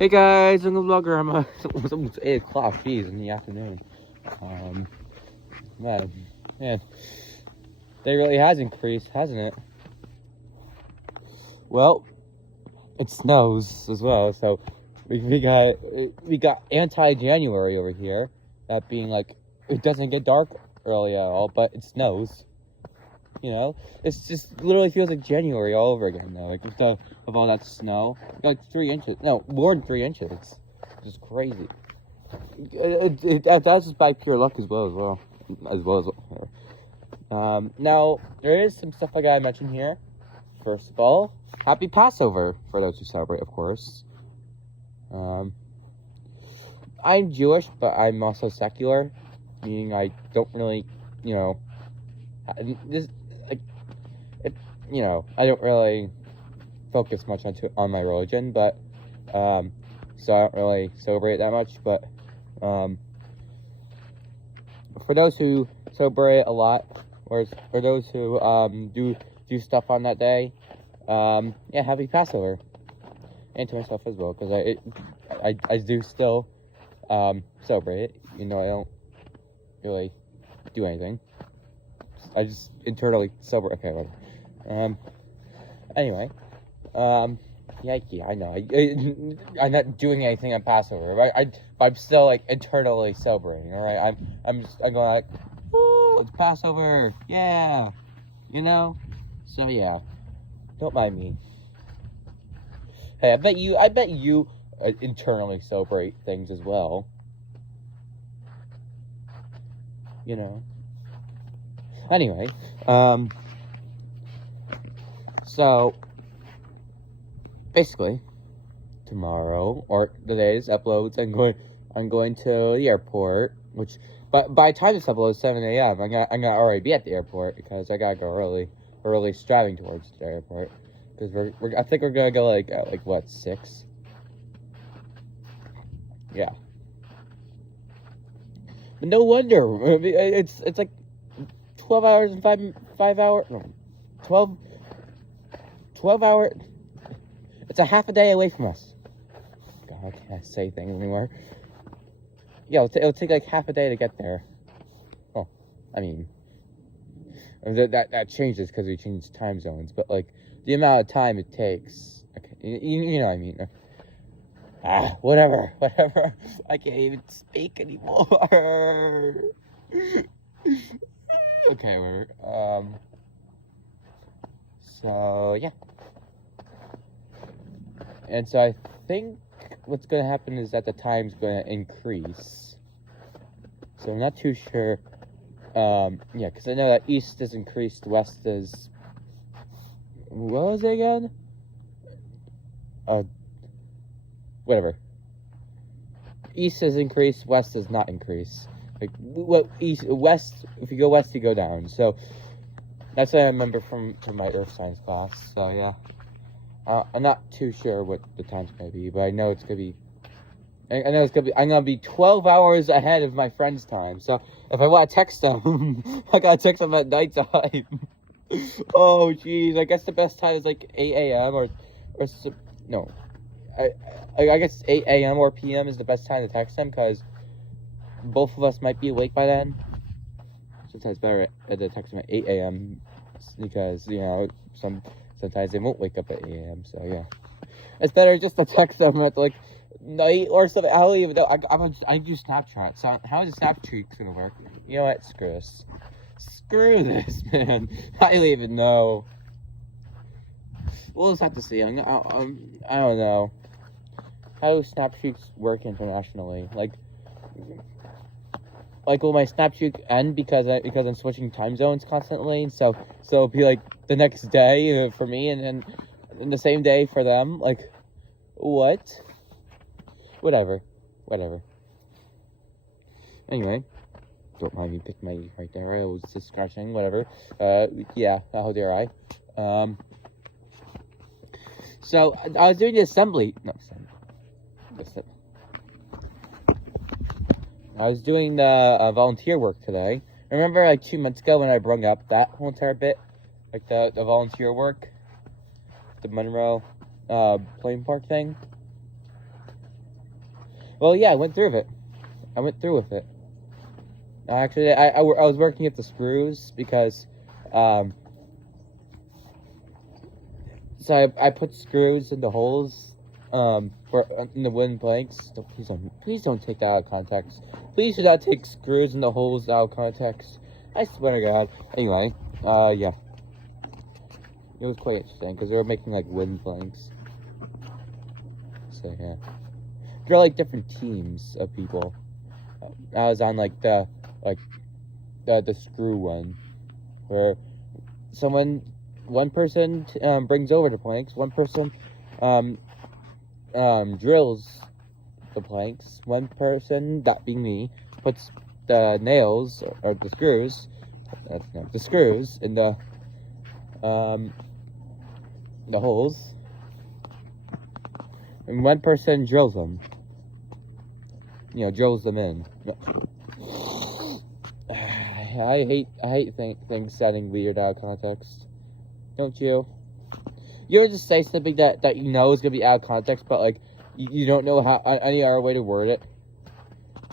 Hey guys, I'm the Vlog-O-Rama. It's almost 8 o'clock, geez, in the afternoon. Man, day really has increased, hasn't it? Well, it snows as well, so we got anti-January over here. That being like, it doesn't get dark early at all, but it snows. You know, it's just literally feels like January all over again now. Like instead of all that snow, like 3 inches. No, more than 3 inches. It's just crazy. That's just by pure luck as well. Now there is some stuff I gotta mention here. First of all, happy Passover for those who celebrate, of course. I'm Jewish, but I'm also secular, meaning I don't really, I don't really focus much on my religion, but, so I don't really celebrate that much, but, for those who celebrate a lot, or for those who, do stuff on that day, happy Passover, and to myself as well, because I do still, celebrate it, I don't really do anything. I just internally celebrate. Okay, whatever. Anyway, I know. I'm not doing anything on Passover, right? I'm still like internally celebrating. All right, I'm going like, woo, it's Passover, yeah, So yeah, don't mind me. Hey, I bet you internally celebrate things as well. Anyway, so basically tomorrow or today's uploads, I'm going to the airport, which but by the time this uploads 7 a.m. I'm gonna already be at the airport because I gotta go early striving towards the airport because I think we're gonna go like at what 6. Yeah. But no wonder it's like 12 hours and 5 hours. No, 12 hours. It's a half a day away from us. God, I can't say things anymore. Yeah, it'll take like half a day to get there. Oh, I mean, that changes because we changed time zones. But like the amount of time it takes. Okay, you know what I mean. Whatever. I can't even speak anymore. Okay, so yeah. And so I think what's gonna happen is that the time's gonna increase. So I'm not too sure. Because I know that east is increased, west is. What was it again? Whatever. East is increased, west is not increased. Like west. If you go west, you go down. So that's what I remember from my earth science class. So yeah, I'm not too sure what the time's gonna be, but I know it's gonna be. I know it's gonna be. I'm gonna be 12 hours ahead of my friend's time. So if I want to text them, I gotta text them at night time. Oh jeez, I guess the best time is like 8 a.m. or no. I guess 8 a.m. or p.m. is the best time to text them because both of us might be awake by then. Sometimes better to text them at 8 a.m. because, sometimes they won't wake up at 8 a.m. So, yeah. It's better just to text them at, like, night or something. I don't even know. I do Snapchat. So, how is Snapchat going to work? You know what? Screw this. Screw this, man. I don't even know. We'll just have to see. I don't know. How do Snapshoots work internationally? Like will my Snapshoot end because I'm switching time zones constantly? So it'll be like the next day for me, and then the same day for them. Like, what? Whatever. Anyway, don't mind me picking my ear right there. I was just scratching. Whatever. Yeah. How dare I? So I was doing the assembly. No, I was doing the volunteer work today. Remember, like 2 months ago when I brought up that whole entire bit, like the volunteer work, the Monroe plane park thing. Well, yeah, I went through with it. I went through with it. Actually, I was working at the screws because, so I put screws in the holes, in the wooden planks. So please don't take that out of context. Please do not take screws in the holes out of context. I swear to God. Anyway, yeah. It was quite interesting because they were making like wooden planks. So yeah, there are like different teams of people. I was on like the screw one, where one person brings over the planks, one person drills the planks, one person, that being me, puts the nails or the screws, the screws in the holes, and one person drills them. You know, drills them in. I hate things sounding weird out of context. Don't you? You ever just say something that you know is gonna be out of context, but like you don't know how any other way to word it?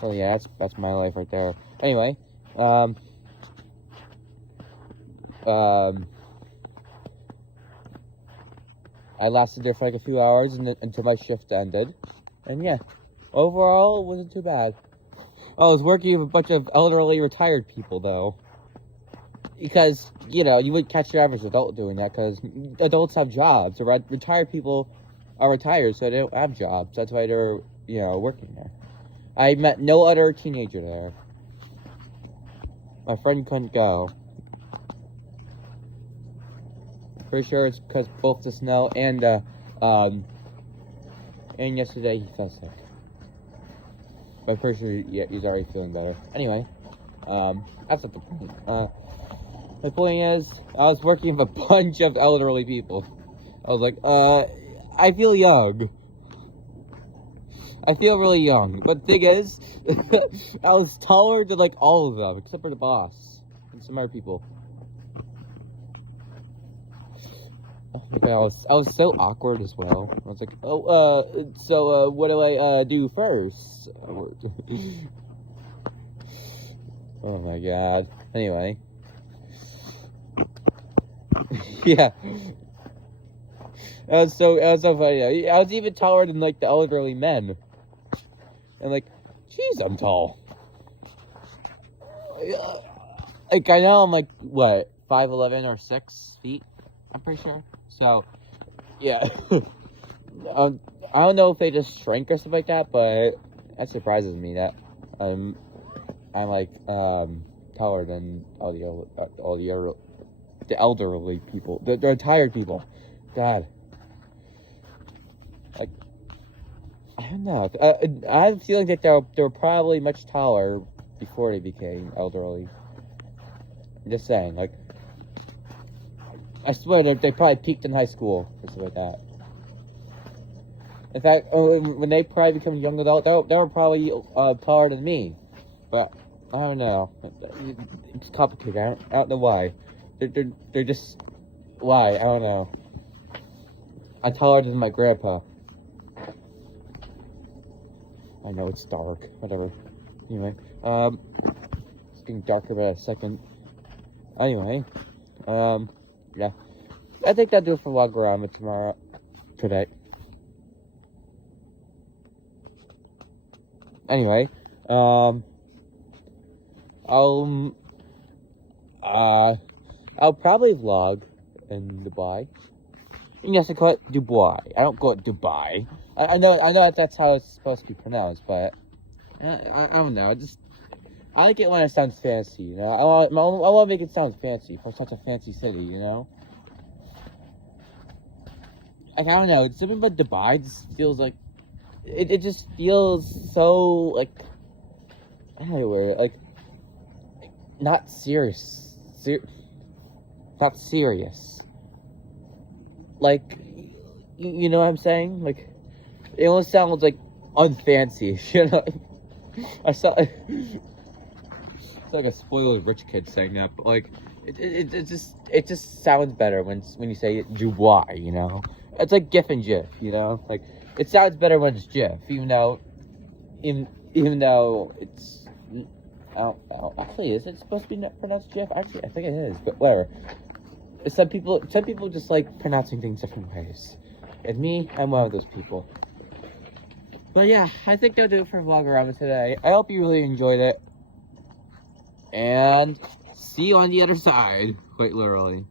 Oh yeah, that's my life right there. Anyway, I lasted there for like a few hours until my shift ended, and yeah, overall it wasn't too bad. I was working with a bunch of elderly retired people though, because you know you wouldn't catch your average adult doing that because adults have jobs. Retired people are retired, so they don't have jobs. That's why they're working there. I met no other teenager there. My friend couldn't go. Pretty sure it's because both the snow and yesterday he felt sick. But I'm pretty sure he's already feeling better. Anyway, that's not the point. The point is, I was working with a bunch of elderly people. I was like, I feel young. I feel really young. But the thing is, I was taller than like all of them, except for the boss and some other people. Oh my God, I was so awkward as well. I was like, so what do I do first? Oh my God. Anyway. Yeah. That was so funny. I was even taller than like the elderly men. And like, jeez, I'm tall. Like I know I'm like what, 5'11" or 6 feet. I'm pretty sure. So, yeah. I don't know if they just shrank or something like that, but that surprises me that I'm like taller than all the elderly people, the retired people. God, like I don't know. I have a feeling that they were probably much taller before they became elderly. I'm just saying, like. I swear they probably peaked in high school or something like that. In fact, when they probably become a young adult, they were probably taller than me. But I don't know. It's complicated. I don't know why. They're just why I don't know. I'm taller than my grandpa. I know it's dark. Whatever. Anyway, it's getting darker by a second. Anyway, yeah, I think that'll do it for Vlog-O-Rama today. Anyway, I'll probably vlog in Dubai. And yes, I call it Dubai. I don't call it Dubai. I know that's how it's supposed to be pronounced, but I don't know. I like it when it sounds fancy, you know? I want to make it sound fancy for such a fancy city, you know? Like, I don't know, something about Dubai just feels like, it just feels so, like, I don't know where, like, not serious. Not serious. Like, you know what I'm saying? Like, it almost sounds, like, unfancy, you know? I saw... It's like a spoiled rich kid saying that, but like it just sounds better when you say Dubai, you know. It's like GIF and GIF, you know. Like it sounds better when it's GIF, even though even though it's, actually, is it supposed to be pronounced Jeff? Actually, I think it is, but whatever. Some people just like pronouncing things different ways. And me, I'm one of those people. But yeah, I think that'll do it for Vlog-O-Rama today. I hope you really enjoyed it. And see you on the other side, quite literally.